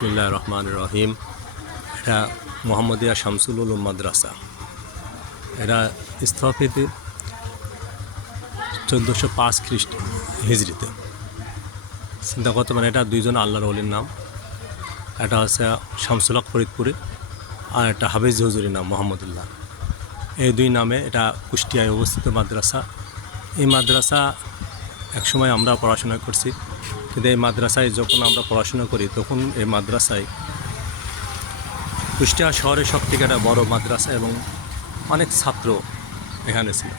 বিসমিল্লাহির রহমানির রহিম। এটা মোহাম্মদিয়া শামসুল উলুম মাদ্রাসা। এরা স্থাপিত 1405 খ্রিস্ট হিজরিতে। চিন্তা করতে পারেন, এটা দুইজন আল্লাহর ওলির নাম। এটা হচ্ছে শামসুল হক ফরিদপুরে, আর একটা হাফিজ হুজুরের নাম মোহাম্মদুল্লাহ। এই দুই নামে এটা কুষ্টিয়ায় অবস্থিত মাদ্রাসা। এই মাদ্রাসা একসময় আমরা পড়াশোনা করছি, কিন্তু এই মাদ্রাসায় যখন আমরা পড়াশোনা করি তখন এই মাদ্রাসায় কুষ্টিয়া শহরের সব থেকে একটা বড় মাদ্রাসা এবং অনেক ছাত্র এখানে ছিল।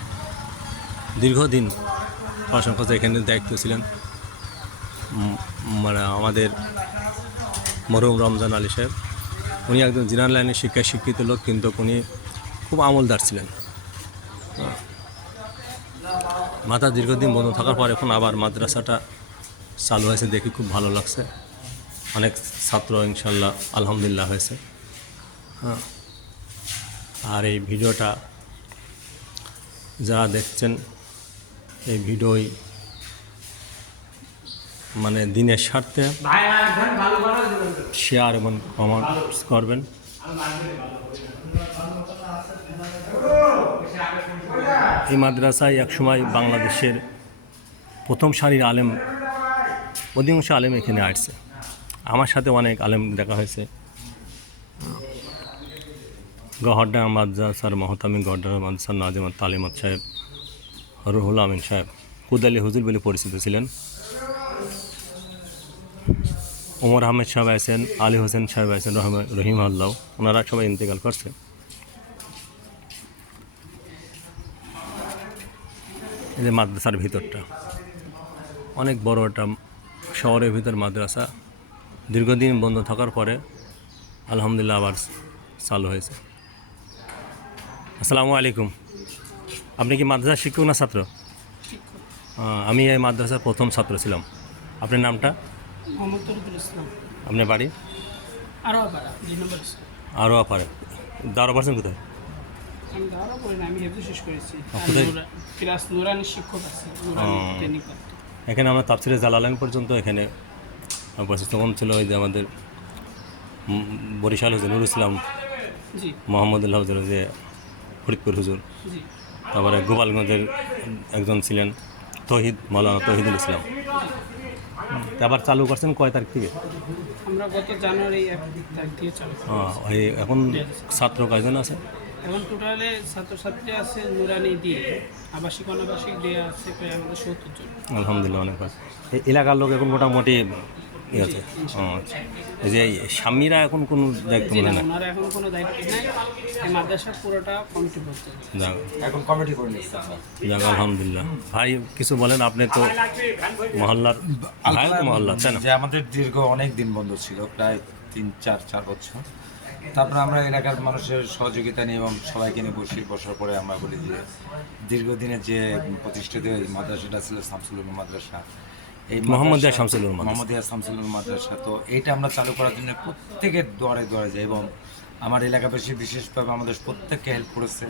দীর্ঘদিন পড়াশোনা করতে এখানে দায়িত্ব ছিলেন মানে আমাদের মরহুম রমজান আলী সাহেব। উনি একজন জেনারেল লাইনের শিক্ষায় শিক্ষিত লোক, কিন্তু উনি খুব আমলদার ছিলেন। মাদ্রাসা দীর্ঘদিন বন্ধ থাকার পর এখন আবার মাদ্রাসাটা চালু হয়েছে, দেখি খুব ভালো লাগছে। অনেক ছাত্র ইনশাল্লাহ আলহামদুলিল্লাহ হয়েছে। আর এই ভিডিওটা যারা দেখছেন, এই ভিডিওই মানে দিনের স্বার্থে শেয়ার এবং কমেন্ট করবেন। এই মাদ্রাসায় একসময় বাংলাদেশের প্রথম সারির আলেম, অধিকাংশ আলেম এখানে আসছে। আমার সাথে অনেক আলেম দেখা হয়েছে। গহরডা মাদ্রাসার মহতামিম, গহরডা মাদ্রাসার নাজিমাত তালিমাত সাহেব, রুহুল আমিন সাহেব কুদালি হুজুর বলে পরিচিত ছিলেন। ওমর আহমেদ সাহেব আছেন, আলী হোসেন সাহেব আছেন, রহিম আল্লাহ, ওনারা সবাই ইন্তেকাল করছে। এই যে মাদ্রাসার ভিতরটা অনেক বড়, একটা শহরের ভিতর মাদ্রাসা। দীর্ঘদিন বন্ধ থাকার পরে আলহামদুলিল্লাহ আবার চালু হয়েছে। আসসালামু আলাইকুম। আপনি কি মাদ্রাসার শিক্ষক না ছাত্র? আমি এই মাদ্রাসার প্রথম ছাত্র ছিলাম। আপনার নামটা? আপনার বাড়ি? আরও আপারে। দাওরা পারছেন কোথায়? এখানে আমরা তাফসিরে জালালাইন পর্যন্ত এখানে তখন ছিল ওই যে আমাদের বরিশাল হুজুর নুরুল ইসলাম, মোহাম্মদুল্লাহ হুজুর, যে ফরিদপুর হুজুর, তারপরে গোপালগঞ্জের একজন ছিলেন তহিদ, মৌলানা তহিদুল ইসলাম। আবার চালু করছেন কয় তারিখ থেকে? আমরা গত জানুয়ারি 1 তারিখ থেকে চালু। এখন ছাত্র কয়জন আছে? এখন টোটালে ছাত্রছাত্রী আছে নুরানি দিয়ে, আবাসিক অনাবাসিক দিয়ে আছে প্রায় আমাদের 70 জন। আলহামদুলিল্লাহ অনেক ভালো। এই এলাকার লোক এখন মোটামুটি ইয়ে আছে। এই যে স্বামীরা এখন কোনো দায়িত্ব মনে না? ওনারা এখন কোনো দায়িত্ব নেই, এই মাদ্রাসা পুরোটা কমিটি করছে, এখন কমিটি করে নিচ্ছে। যাক আলহামদুলিল্লাহ। ভাই কিছু বলেন, আপনি তো মহল্লার মহল্লা, তাই না? যে আমাদের দীর্ঘ অনেক দিন বন্ধ ছিল, প্রায় 3-4 বছর। তারপরে আমরা এলাকার মানুষের সহযোগিতা নিয়ে এবং সবাইকে নিয়ে বসার পরে আমরা বলি যে দীর্ঘদিনের যে প্রতিষ্ঠিত মাদ্রাসাটা ছিল শামসুল উলুম মাদ্রাসা, এই মোহাম্মদিয়া শামসুল উলুম মাদ্রাসা, তো এইটা আমরা চালু করার জন্য প্রত্যেকের দুয়ারে দুয়ারে যাই এবং আমার এলাকাবাসী বিশেষভাবে আমাদের প্রত্যেককে হেল্প করেছে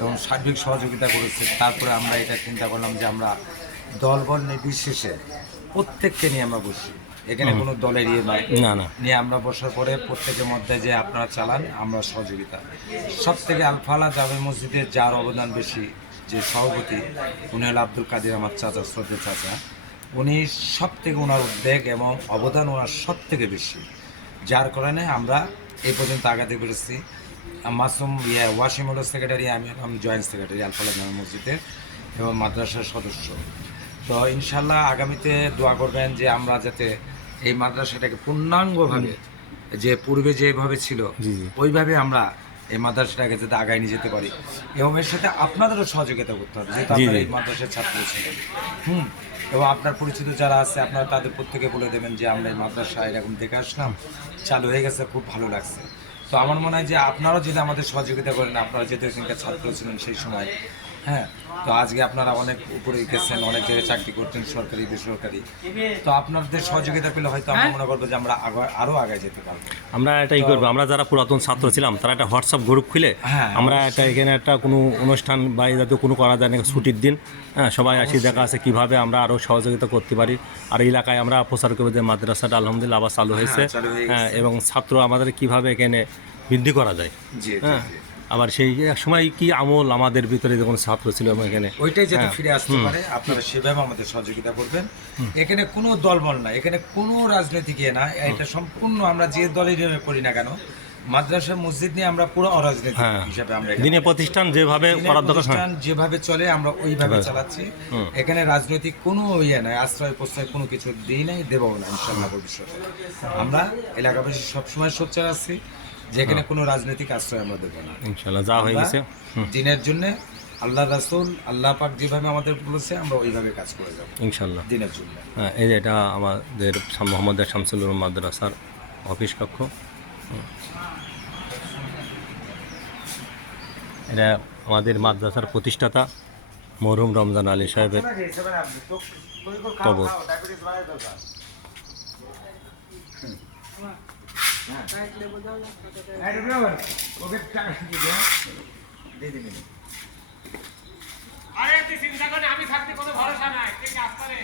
এবং সার্বিক সহযোগিতা করেছে। তারপরে আমরা এটা চিন্তা করলাম যে আমরা দলবল নির্বিশেষে প্রত্যেককে নিয়ে আমরা বসি, এখানে কোনো দলের ইয়ে নয়, নিয়ে আমরা বসার পরে প্রত্যেকের মধ্যে যে আপনারা চালান, আমরা সহযোগিতা। সব থেকে আলফালা জামে মসজিদে যার অবদান বেশি, যে সভাপতি, উনি হল আব্দুল কাদের, আমার চাচা, শ্রদ্ধেয় চাচা। উনি সব থেকে, ওনার উদ্বেগ এবং অবদান ওনার সব থেকে বেশি, যার কারণে আমরা এই পর্যন্ত আগাতে পেরেছি। মাসুম ওয়াসিম হল সেক্রেটারি, আমি জয়েন্ট সেক্রেটারি আলফালা জামে মসজিদের এবং মাদ্রাসার সদস্য। তো ইনশাল্লাহ আগামীতে দোয়া করবেন যে আমরা যাতে এই মাদ্রাসাটাকে পূর্ণাঙ্গভাবে, যে পূর্বে যেভাবে ছিল ওইভাবে আমরা এই মাদ্রাসাটাকে যাতে আগায় নিয়ে যেতে পারি এবং এর সাথে আপনাদেরও সহযোগিতা করতে হবে, যেহেতু আপনারা এই মাদ্রাসার ছাত্র ছিলেন। এবং আপনার পরিচিত যারা আছে আপনারা তাদের প্রত্যেকে বলে দেবেন যে আমরা এই মাদ্রাসা এরকম দেখে আসলাম, চালু হয়ে গেছে, খুব ভালো লাগছে। তো আমার মনে হয় যে আপনারাও যদি আমাদের সহযোগিতা করেন, আপনারা যেহেতু এখানকার ছাত্র ছিলেন সেই সময়, হ্যাঁ, তো আজকে আপনারা অনেক উপরে গেছেন, অনেক জায়গায় চাকরি করতেন, সরকারি বেসরকারি, তো আপনাদের সহযোগিতা পেলে হয়তো আমরা মনে করবো যে আমরা আরও আগে যেতে পারবো। আমরা এটা ই করবো, আমরা যারা পুরাতন ছাত্র ছিলাম তারা একটা হোয়াটসঅ্যাপ গ্রুপ খুলে হ্যাঁ, আমরা একটা এখানে একটা কোনো অনুষ্ঠান বা এই জাতীয় কোনো করা যায় না, ছুটির দিন, হ্যাঁ, সবাই আসি দেখা আছে কীভাবে আমরা আরও সহযোগিতা করতে পারি। আর এলাকায় আমরা প্রচার করবো যে মাদ্রাসাটা আলহামদুলিল্লাহ আবার চালু হয়েছে, চালু হয়ে হ্যাঁ, এবং ছাত্র আমাদের কীভাবে এখানে বৃদ্ধি করা যায়। জি, হ্যাঁ, আবার সেই এক সময় কি আমল আমাদের ভিতরে যখন ছাত্র ছিল এখানে, ওইটাই যাতে হ্যাঁ, ফিরে আসতে পারে, আপনারা সেভাবে আমাদের সহযোগিতা করবেন। এখানে কোনো দলবল না, এখানে কোনো রাজনৈতিক ইয়ে না, এটা সম্পূর্ণ আমরা যে দলের করি না কেন, মাদ্রাসা মসজিদ নিয়ে আমরা পুরো অরাজনৈতিক হ্যাঁ, হিসাবে আমরা দিনে প্রতিষ্ঠান যেভাবে দিনের করার দরকার, প্রতিষ্ঠান যেভাবে চলে আমরা ওইভাবে চালাচ্ছি। এখানে রাজনৈতিক কোনো ইয়ে নাই, আশ্রয় প্রশ্রয় কোনো কিছু দিই নাই, দেবও না ইনশাল্লাহ ভবিষ্যতে। আমরা এলাকাবাসী সবসময় সোচ্চার আছি যে এখানে কোনো রাজনৈতিক আশ্রয় আমরা দেবো না ইনশাল্লাহ যা হয়ে গেছে। দিনের জন্য। আল্লাহ রাসূল আল্লাহ পাক যেভাবে আমাদের বলেছে আমরা ওইভাবে কাজ করে যাবো ইনশাল্লাহ। দিনের জন্য। হ্যাঁ, এই যে এটা আমাদের মোহাম্মদ শামসুল উলুম মাদ্রাসার অফিস কক্ষ। এটা আমাদের মাদ্রাসার প্রতিষ্ঠাতা মরহুম রমজান আলী সাহেবের কবর। আরে তুই চিন্তা করে আমি থাকতে কোনো ভরসা নাই, ঠিক আছে।